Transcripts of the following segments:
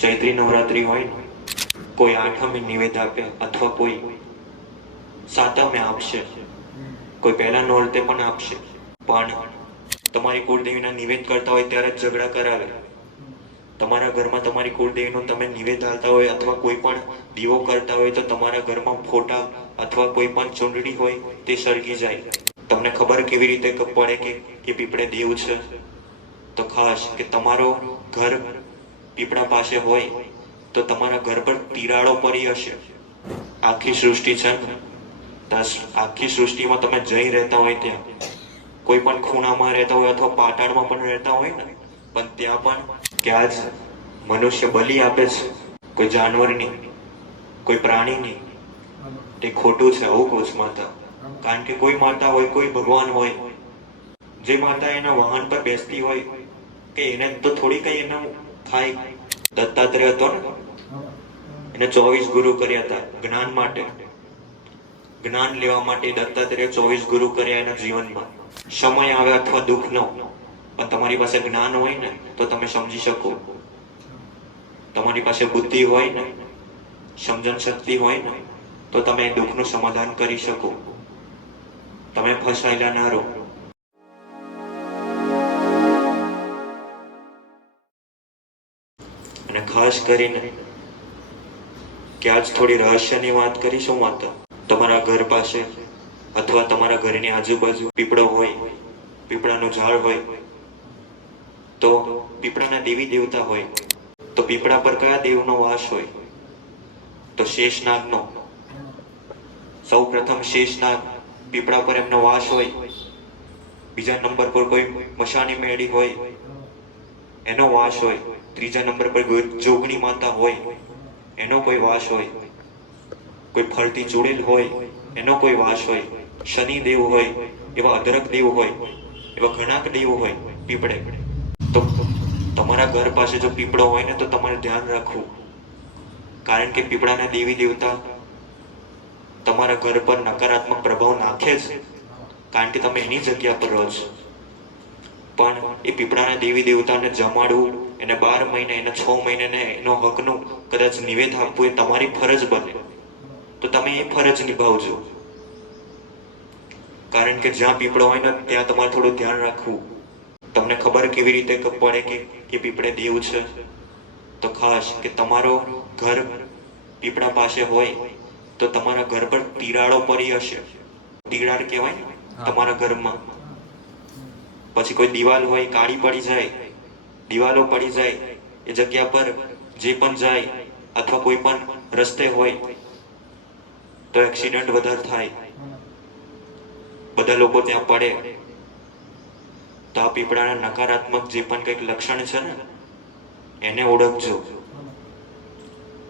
ચૈત્રી નવરાત્રી હોય ને કોઈ આઠમે નિવેદ આપે અથવા કોઈ સાતમે આપશે. કોઈ પહેલા નોરતે પણ આપશે. પણ તમારી કુળદેવીના નિવેદ કરતા હોય ત્યારે જ ઝઘડા કરાવે. તમારા ઘરમાં તમારી કુળદેવીનું તમે નિવેદ હાલતા હોય અથવા કોઈ પણ દીવો કરતા હોય તો તમારા ઘરમાં ફોટા અથવા કોઈ પણ ચૂંટણી હોય તે સળગી જાય. તમને ખબર કેવી રીતે પડે કે કે પીપળે દેવ છે? તો ખાસ કે તમારો ઘર પીપળા પાસે હોય તો તમારા ઘર પર તિરાડો પડી હશે. આખી સૃષ્ટિ છે આખી સૃષ્ટિમાં તમે જઈ રહેતા હોય ત્યાં. કોઈ પણ ખૂણામાં રહેતા હોય અથવા પાટાળમાં પણ રહેતા હોય ને? પણ ત્યાં પણ કે આજ મનુષ્ય બલિ આપે છે. કોઈ જાનવરની, કોઈ પ્રાણીની. તે ખોટું છે આવું કહું માતા. કારણ કે કોઈ માતા હોય, કોઈ ભગવાન હોય, જે માતા એના વાહન પર બેસતી હોય, કે એને તો થોડી કઈ એનું થાય. દત્તાત્રેય હતો ને? એને ચોવીસ ગુરુ કર્યા હતા, જ્ઞાન માટે. જ્ઞાન લેવા માટે દત્તાત્રેય ચોવીસ ગુરુ કર્યા એના જીવનમાં. સમય આવે અથવા દુઃખનો પણ તમારી પાસે જ્ઞાન હોય ને, તો તમે સમજી શકો. તમારી પાસે બુદ્ધિ હોય ને, સમજણ શક્તિ હોય ને, તો તમે દુઃખનું સમાધાન કરી શકો. તમે ફસાયેલા ના રહો. ખાસ કરીને કે આજ થોડી રહસ્યની વાત કરીશું માતા તમારા ઘર પાસે અથવા તમારા ઘરની આજુબાજુ પીપળો હોય, પીપળાનું ઝાડ હોય, તો પીપળાના દેવી દેવતા હોય, તો પીપળા પર કયા દેવનો વાસ હોય? તો શેષનાગનો. સૌ પ્રથમ શેષનાગ પીપળા પર એમનો વાસ હોય. બીજા નંબર પર કોઈ મશાની મેળી હોય, એનો વાસ હોય. ત્રીજા નંબર પર જોગણી માતા હોય, એનો કોઈ વાસ હોય, કોઈ ફરતી ચૂડેલ હોય, એનો કોઈ વાસ હોય શનિ દેવ હોય, એવા અદરક દેવ હોય, એવા ઘણાક દેવ હોય, પીપળે. તો તમારા ઘર પાસે જો પીપળો હોય ને, તો તમારે ધ્યાન રાખવું. કારણ કે પીપળાના દેવી દેવતા તમારા ઘર પર નકારાત્મક પ્રભાવ નાખે છે કારણ કે તમે એની જગ્યા પર રહો છો. પણ એ પીપળાના દેવી દેવતાને જમાડવું એને બાર મહિને એને છ મહિને એનો હકનું કદાચ નિવેદ આપવું એ તમારી ફરજ બને. તો તમે એ ફરજ નિભાવજો. કારણ કે જ્યાં પીપળો હોય ને ત્યાં તમારે થોડું ધ્યાન રાખવું. તમને ખબર કેવી રીતે પડે કે કે પીપળે દેવ છે? તો ખાસ કે તમારો ઘર પીપળા પાસે હોય તો તમારા ઘર પર તિરાડો પડી હશે. તિરાડ કહેવાય તમારા ઘરમાં. પછી કોઈ દિવાલ હોય, કાળી પડી જાય, દિવાલો પડી જાય, એ જગ્યા પર જે પણ જાય અથવા કોઈ પણ રસ્તે હોય, તો એક્સિડન્ટ વધારે થાય. બધા લોકો ત્યાં પડે. તો આ પીપળાના નકારાત્મક જે પણ કંઈક લક્ષણ છે ને, એને ઓળખજો.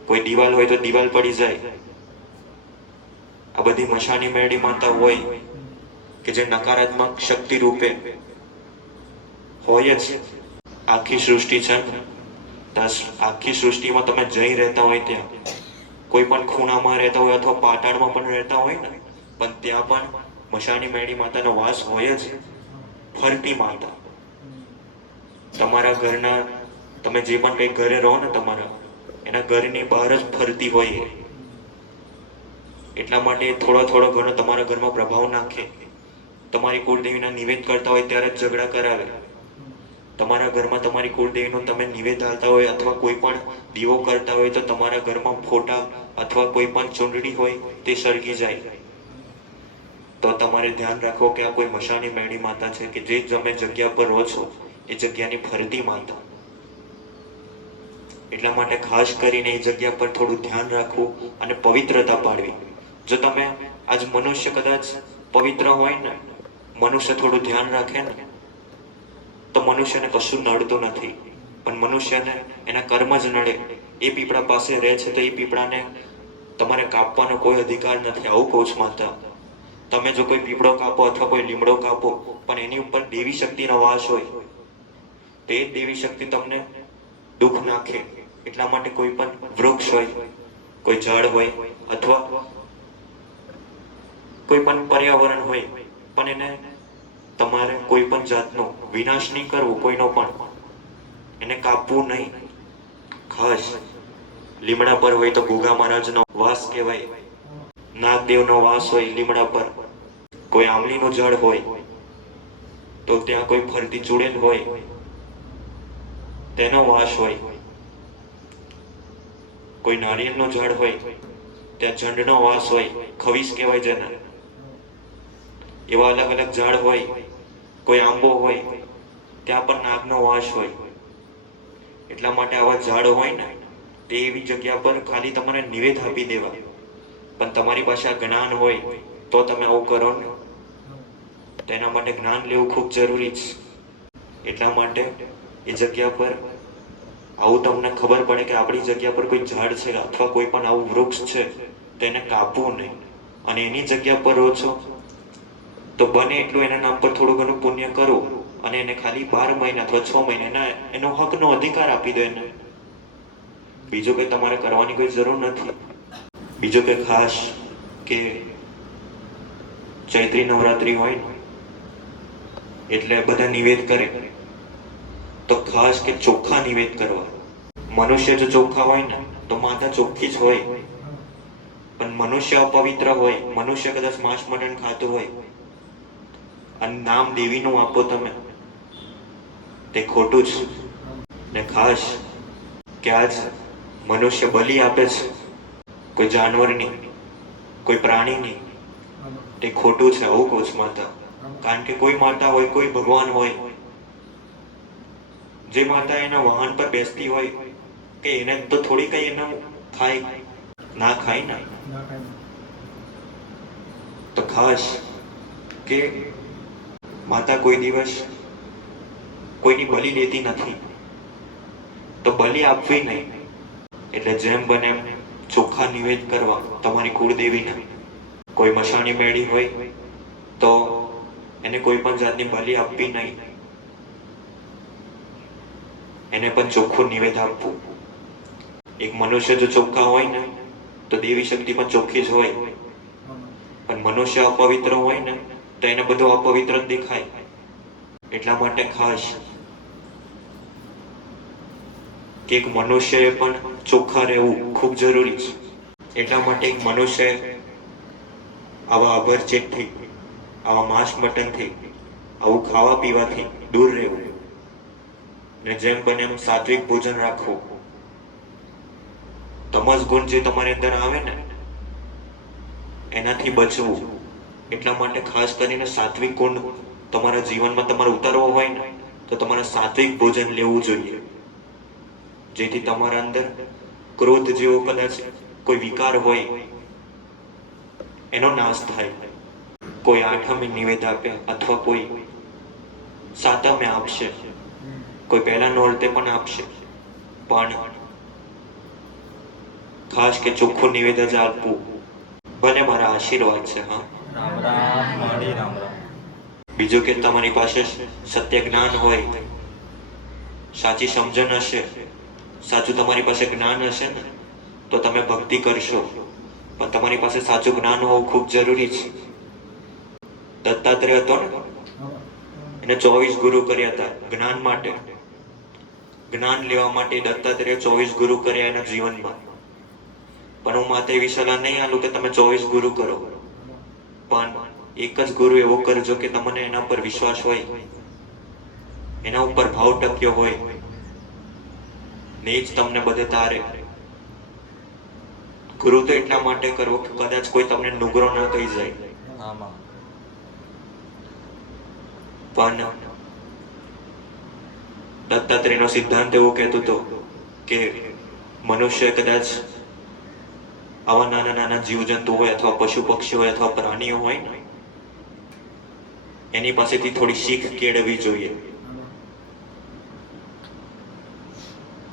કોઈ દિવાલ હોય તો દિવાલ પડી જાય. આ બધી મશાની મેળી માતા હોય કે જે નકારાત્મક શક્તિ રૂપે હોય જ આખી સૃષ્ટિ છે. આખી સૃષ્ટિમાં તમે જઈ રહેતા હોય ત્યાં. કોઈ પણ ખૂણામાં રહેતા હોય અથવા પાટાળમાં પણ રહેતા હોય ને, પણ ત્યાં પણ મશાની મેળી માતાનો વાસ હોય જ ફરતી માતા. તમારા ઘરના, તમે જે પણ કંઈક ઘરે રહો ને તમારા, એના ઘરની બહાર જ ફરતી હોય એટલા માટે થોડો થોડો ઘણો તમારા ઘરમાં પ્રભાવ નાખે. તમારી કુળદેવીના નિવેદ કરતા હોય ત્યારે જ ઝઘડા કરાવે. તમારા ઘરમાં તમારી કુળદેવીનું તમે નિવેદ હાલતા હોય અથવા કોઈ પણ દીવો કરતા હોય તો તમારા ઘરમાં ફોટા અથવા કોઈ પણ ચૂંટણી હોય તે સળગી જાય. તો તમારે ધ્યાન રાખો કે આ કોઈ મશાની મેળી માતા છે કે જે તમે જગ્યા પર રહો છો, એ જગ્યાની ફરતી માતા. એટલા માટે ખાસ કરીને એ જગ્યા પર થોડું ધ્યાન રાખવું અને પવિત્રતા પાડવી. જો તમે આજ મનુષ્ય કદાચ પવિત્ર હોય ને, મનુષ્ય થોડું ધ્યાન રાખે ને તો મનુષ્યને કશું નડતું નથી. પણ મનુષ્યને એના કર્મ જ નડે. એ પીપળા પાસે રહે છે તો એ પીપળાને તમારે કાપવાનો કોઈ અધિકાર નથી. આવું કહું છું માતા. તમે જો કોઈ પીપળો કાપો અથવા કોઈ લીમડો કાપો, પણ એની ઉપર દેવી શક્તિનો વાસ હોય, તો દેવી શક્તિ તમને દુઃખ નાખે. એટલા માટે કોઈ પણ વૃક્ષ હોય, કોઈ ઝાડ હોય, અથવા કોઈ પણ પર્યાવરણ હોય, પણ એને તમારે કોઈ પણ જાતનો વિનાશ નહીં કરવો, કોઈનો પણ. એને કાપવું નહીં. ખાસ લીમડા પર હોય તો ગુગા મહારાજનો વાસ કહેવાય. નાગદેવનો વાસ હોય લીમડા પર. કોઈ આમલીનું ઝાડ હોય તો ત્યાં કોઈ ફરતી ચૂડેલ હોય, તેનો વાસ હોય. કોઈ નારિયેળનું ઝાડ હોય, ત્યાં ઝંડનો વાસ હોય. ખવીસ કહેવાય જેને. એવા અલગ અલગ ઝાડ હોય, કોઈ આંબો હોય, ત્યાં પણ નાગનો વાસ હોય. એટલા માટે આવા ઝાડ હોય ને, તે એવી જગ્યા પર ખાલી તમારે નિવેદ આપી દેવા. પણ તમારી પાસે આ જ્ઞાન હોય, તો તમે આવું કરો ને. તેના માટે જ્ઞાન લેવું ખૂબ જરૂરી છે. એટલા માટે એ જગ્યા પર આવું તમને ખબર પડે કે આપણી જગ્યા પર કોઈ ઝાડ છે, અથવા કોઈ પણ આવું વૃક્ષ છે, તેને કાપવું નહીં. અને એની જગ્યા પર રહો છો તો બને એટલું એના નામ પર થોડું ઘણું પુણ્ય કરો અને એને ખાલી બાર મહિના અથવા છ મહિના એનો હકનો અધિકાર આપી દો એને. બીજું કંઈ તમારે કરવાની કોઈ જરૂર નથી. બીજું કે ખાસ કે ચૈત્રી નવરાત્રી હોય એટલે બધા નિવેદ કરે. તો ખાસ કે ચોખ્ખા નિવેદ કરવા. મનુષ્ય જો ચોખ્ખા હોય ને, તો માતા ચોખ્ખી જ હોય. પણ મનુષ્ય અપવિત્ર હોય, મનુષ્ય કદાચ માંસ મટન ખાતું હોય અને નામ દેવીનું આપો તમે. તે ખોટું છે ને ખાસ કે આજ મનુષ્ય બલિ આપે છે. કોઈ જાનવરની કોઈ પ્રાણીની. તે ખોટું છે આવું કહું છું માતા. કારણ કે કોઈ માતા હોય કોઈ ભગવાન હોય જે માતા એના વાહન પર બેસતી હોય કે એને તો થોડી કઈ એના ખાય. ના ખાય ના? તો ખાસ કે માતા કોઈ દિવસ કોઈની બલિ લેતી નથી. તો બલિ આપવી નહીં. એટલે જેમ બને એમ ચોખ્ખા નિવેદ કરવા તમારી કુળદેવીને. કોઈ મશાણી મેળી હોય તો એને કોઈ પણ જાતની બલિ આપવી નહીં. એને પણ ચોખ્ખું નિવેદ આપવું. એક મનુષ્ય જો ચોખ્ખા હોય ને તો દેવી શક્તિ પણ ચોખ્ખી જ હોય. પણ મનુષ્ય અપવિત્ર હોય ને તો એને બધું અપવિત્ર દેખાય. એટલા માટે ખાસ કે એક મનુષ્યએ પણ ચોખ્ખા રહેવું ખૂબ જરૂરી છે. એટલા માટે એક મનુષ્ય આવા અભરચેટથી આવા માંસ મટનથી આવું ખાવા પીવાથી દૂર રહેવું. ને જેમ બને એમ સાત્વિક ભોજન રાખવું. તમસ ગુણ જે તમારી અંદર આવે ને, એનાથી બચવું. એટલા માટે ખાસ કરીને સાત્વિક ગુણ તમારા જીવનમાં તમારે ઉતારવો હોય ને, તો તમારે સાત્વિક ભોજન લેવું જોઈએ. જેથી તમારા અંદર ક્રોધ જેવો કદાચ કોઈ વિકાર હોય, એનો નાશ થાય. કોઈ આઠમે નિવેદ આપે અથવા કોઈ સાતમે આપશે. કોઈ પહેલા નોરતે પણ આપશે. પણ ખાસ કે ચોખ્ખું નિવેદન જ આપવું. ભલે મારા આશીર્વાદ છે, હા. રામ કે તમારી પાસે સત્ય જ્ઞાન હોય, સાચી સમજણ હશે, સાચું તમારી પાસે જ્ઞાન હશે ને, તો તમે ભક્તિ કરશો. પણ તમારી પાસે સાચું જ્ઞાન હોવું ખૂબ જરૂરી છે. દત્તાત્રેય હતો ને? એને ચોવીસ ગુરુ કર્યા હતા, જ્ઞાન માટે. જ્ઞાન લેવા માટે દત્તાત્રેય ચોવીસ ગુરુ કર્યા એના જીવનમાં. પણ હું માતે એવી સલાહ નહીં આલું કે તમે ચોવીસ ગુરુ કરો. એક જ ગુરુ એવો કરજો કે તમને એના પર વિશ્વાસ હોય એના ઉપર ભાવ ટક્યો હોય ને જ તમને બધે તારે. ગુરુ તો એટલા માટે કરવો કે કદાચ કોઈ તમને નુગરો ન કહી જાય. પણ દત્તાત્રેયનો સિદ્ધાંત એવો કહેતો હતો કે મનુષ્ય કદાચ આવા નાના નાના જીવજંતુ હોય અથવા પશુ પક્ષી હોય અથવા પ્રાણીઓ હોય એની પાસેથી થોડી શીખ કેળવવી જોઈએ.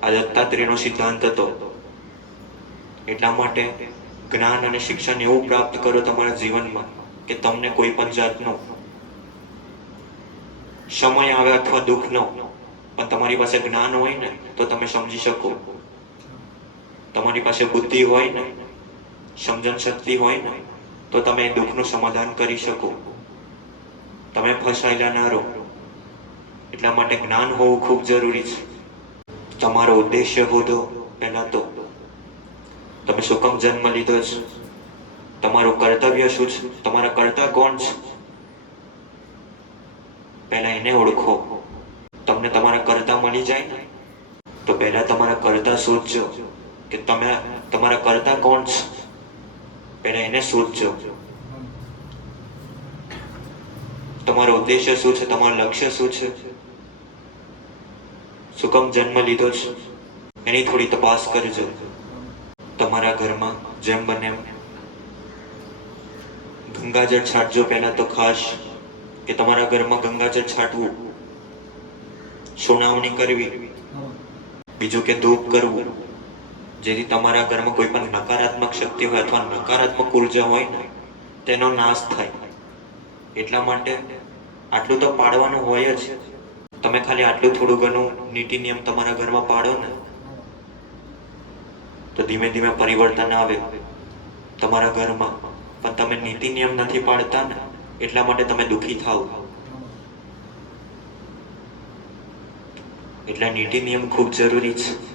આ દત્તાત્રેયનો સિદ્ધાંત હતો. એટલા માટે જ્ઞાન અને શિક્ષણ એવું પ્રાપ્ત કરો તમારા જીવનમાં કે તમને કોઈ પણ જાતનો સમય આવે અથવા દુઃખનો પણ તમારી પાસે જ્ઞાન હોય ને, તો તમે સમજી શકો. તમારી પાસે બુદ્ધિ હોય ને, સમજણ શક્તિ હોય ને, તો તમે દુઃખનું સમાધાન કરી શકો. તમે ફસાયેલા ના રહો. એટલા માટે જ્ઞાન હોવું ખૂબ જરૂરી છે. તમારો ઉદ્દેશ્ય હોદો પહેલાં તો. તમે શું કામ જન્મ લીધો છે? તમારું કર્તવ્ય શું છે? તમારા કર્તા કોણ છે? પહેલા એને ઓળખો. તમને તમારા કર્તા મળી જાય ને? તો પહેલા તમારા કર્તા શોધજો કે તમે, તમારા કર્તા કોણ છે? પહેલા એને શોધજો. તમારો ઉદ્દેશ્ય શું છે? તમારું લક્ષ્ય શું છે? શું કામ જન્મ લીધો છે. એની થોડી તપાસ કરજો. તમારા ઘરમાં જેમ બને ગંગાજળ છાંટજો પહેલા તો ખાસ, કે તમારા ઘરમાં ગંગાજળ છાંટવું. સુનાવણી કરવી. બીજું કે ધૂપ કરવું. જેથી તમારા ઘરમાં કોઈ પણ નકારાત્મક શક્તિ હોય અથવા નકારાત્મક ઊર્જા હોય ને તેનો નાશ થાય. એટલા માટે આટલું તો પાડવાનું હોય જ. તમે ખાલી આટલું થોડું ઘણું નીતિ નિયમ તમારા ઘરમાં પાડો ને, તો ધીમે ધીમે પરિવર્તન આવે તમારા ઘરમાં. પણ તમે નીતિ નિયમ નથી પાડતા ને, એટલા માટે તમે દુઃખી થાવ. એટલે નીતિ નિયમ ખૂબ જરૂરી છે.